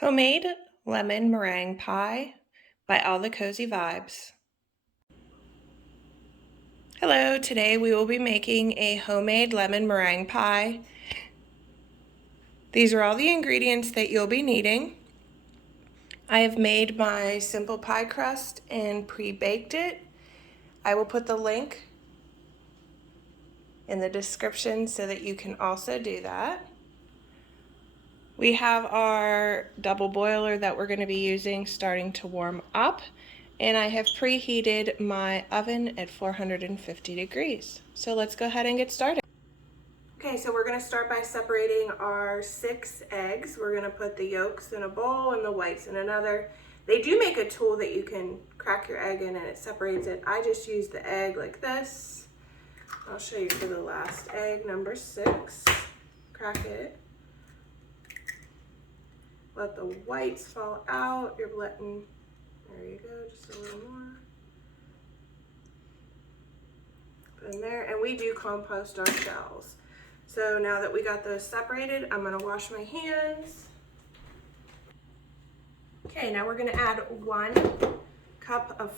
Homemade lemon meringue pie by All the Cozy Vibes. Hello, today we will be making a homemade lemon meringue pie. These are all the ingredients that you'll be needing. I have made my simple pie crust and pre-baked it. I will put the link in the description so that you can also do that. We have our double boiler that we're going to be using starting to warm up, and I have preheated my oven at 450 degrees. So let's go ahead and get started. Okay, so we're going to start by separating our 6 eggs. We're going to put the yolks in a bowl and the whites in another. They do make a tool that you can crack your egg in and it separates it. I just use the egg like this. I'll show you for the last egg, number 6. Crack it. Let the whites fall out. You're letting, there you go, just a little more. Put in there, and we do compost our shells. So now that we got those separated, I'm gonna wash my hands. Okay, now we're gonna add 1 cup of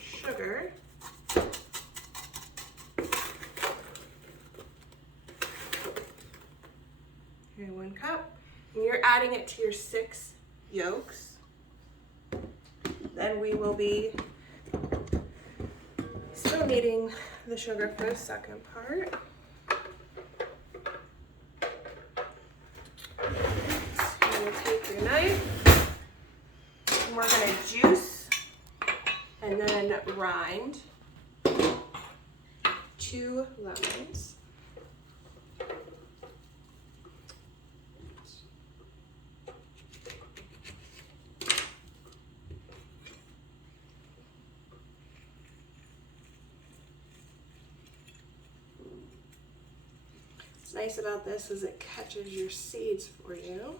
sugar. Okay, 1 cup. And you're adding it to your 6 yolks. Then we will be still needing the sugar for the second part. So you'll take your knife and we're going to juice and then rind 2 lemons. What's nice about this is it catches your seeds for you.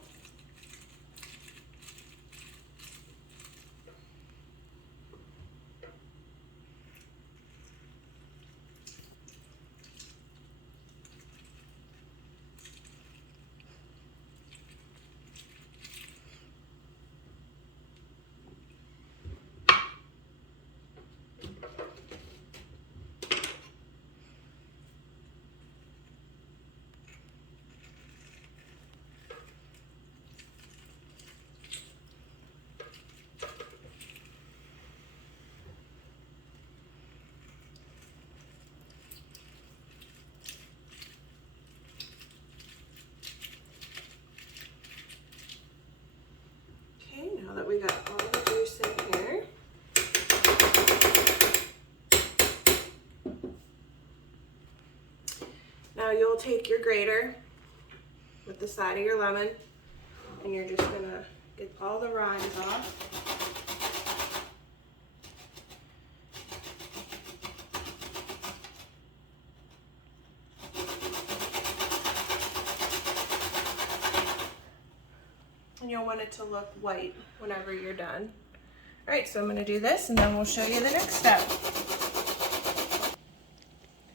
Now that we got all the juice in here, now you'll take your grater with the side of your lemon and you're just gonna get all the rinds off. And you'll want it to look white whenever you're done. All right, so I'm gonna do this and then we'll show you the next step.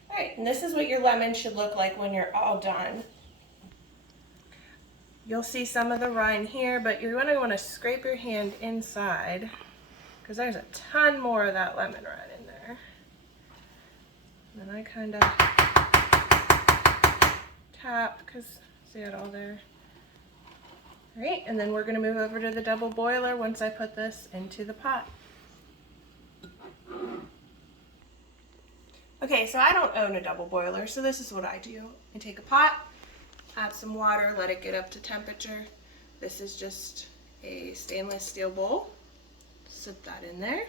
All right, and this is what your lemon should look like when you're all done. You'll see some of the rind here, but you're gonna wanna scrape your hand inside because there's a ton more of that lemon rind in there. And then I kind of tap because see it all there. All right, and then we're gonna move over to the double boiler once I put this into the pot. Okay, so I don't own a double boiler, so this is what I do. I take a pot, add some water, let it get up to temperature. This is just a stainless steel bowl. Sit that in there.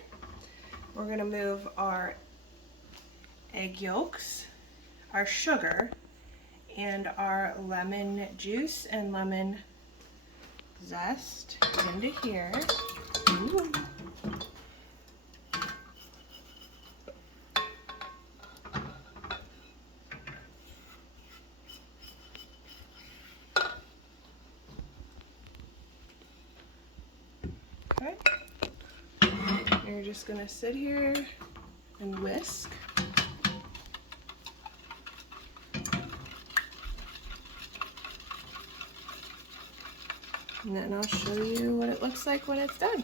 We're gonna move our egg yolks, our sugar, and our lemon juice and lemon zest into here. Ooh. Okay. You're just gonna sit here and whisk. And then I'll show you what it looks like when it's done.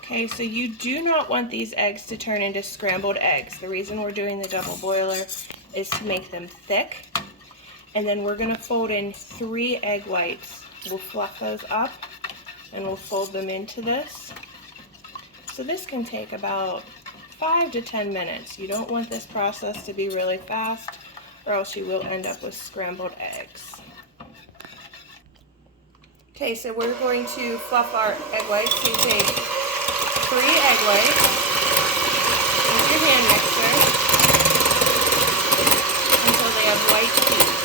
Okay, so you do not want these eggs to turn into scrambled eggs. The reason we're doing the double boiler is to make them thick. And then we're gonna fold in 3 egg whites. We'll fluff those up and we'll fold them into this. So this can take about 5 to 10 minutes. You don't want this process to be really fast or else you will end up with scrambled eggs. Okay, so we're going to fluff our egg whites. So you take 3 egg whites with your hand mixer until they have white peaks.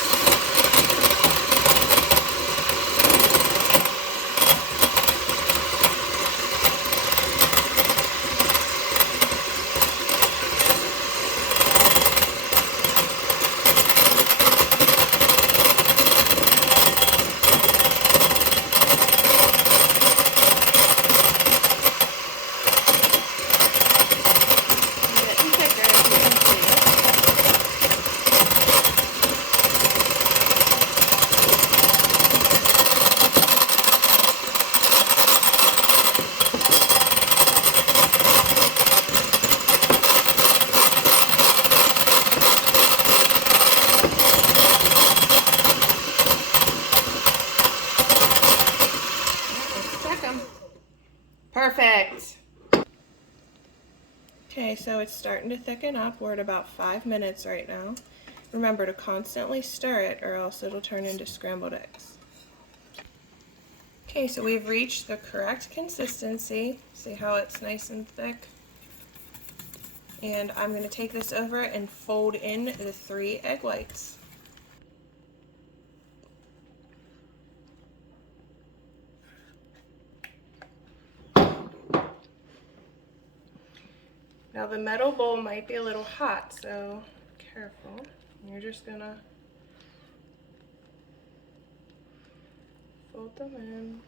Perfect. Okay, so it's starting to thicken up. We're at about 5 minutes right now. Remember to constantly stir it or else it'll turn into scrambled eggs. Okay, so we've reached the correct consistency. See how it's nice and thick? And I'm going to take this over and fold in the 3 egg whites. Now the metal bowl might be a little hot, so careful. You're just gonna fold them in.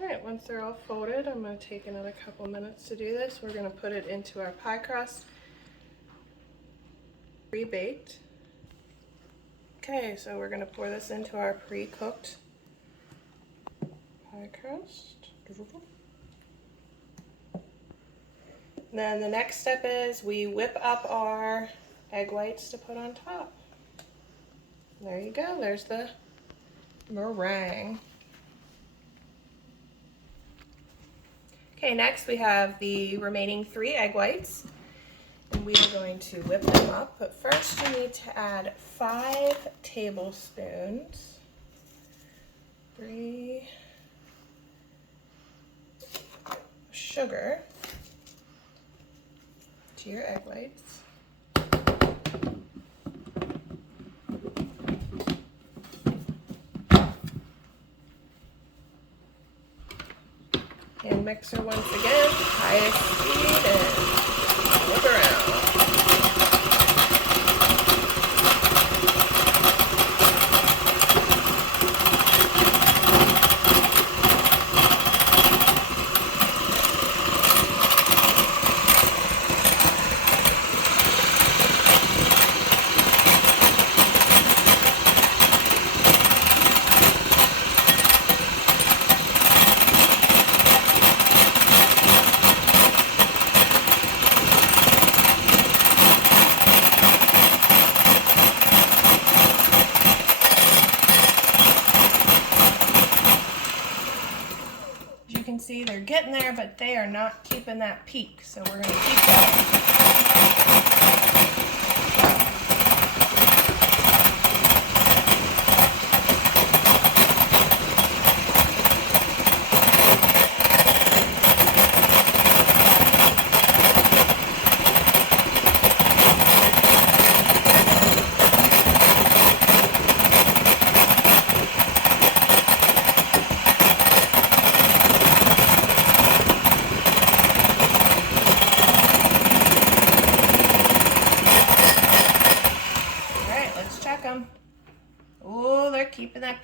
Alright, once they're all folded, I'm going to take another couple minutes to do this. We're going to put it into our pie crust, pre-baked. Okay, so we're going to pour this into our pre-cooked pie crust. Then the next step is we whip up our egg whites to put on top. There you go, there's the meringue. Okay, next we have the remaining 3 egg whites, and we are going to whip them up. But first you need to add 5 tablespoons, 3 sugar to your egg whites. And mixer once again, highest speed, and whip around. See, they're getting there, but they are not keeping that peak, so we're going to keep that.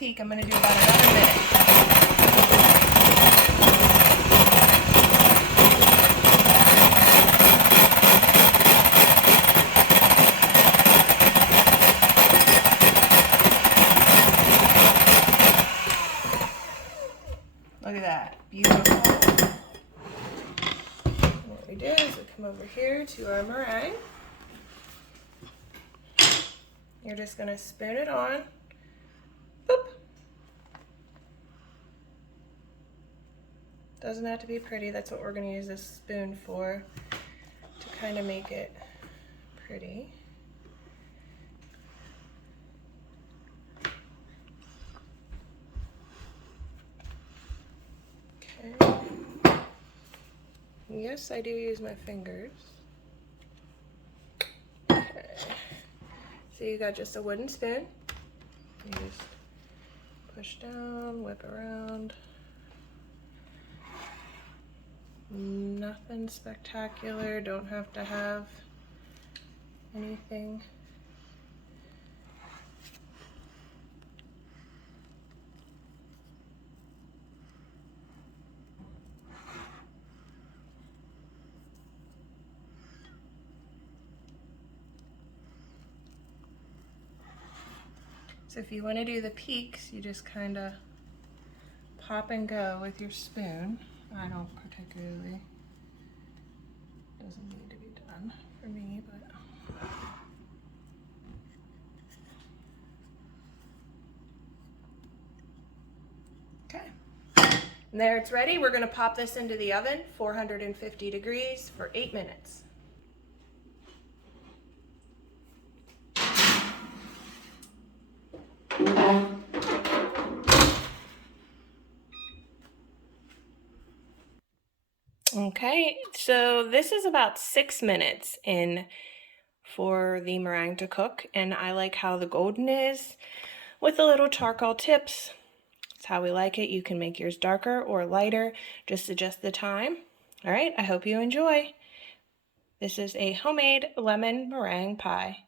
peek. I'm going to do about another minute. Look at that. Beautiful. What we do is we come over here to our meringue. You're just going to spoon it on. Boop. Doesn't have to be pretty. That's what we're going to use this spoon for, to kind of make it pretty. Okay. Yes, I do use my fingers. Okay. So you got just a wooden spoon. You just push down, whip around. Nothing spectacular, don't have to have anything. So if you want to do the peaks, you just kind of pop and go with your spoon. I don't particularly, doesn't need to be done for me, but. Okay, and there it's ready. We're going to pop this into the oven, 450 degrees for 8 minutes. Okay, so this is about 6 minutes in for the meringue to cook, and I like how the golden is with the little charcoal tips. That's how we like it. You can make yours darker or lighter, just adjust the time. All right, I hope you enjoy. This is a homemade lemon meringue pie.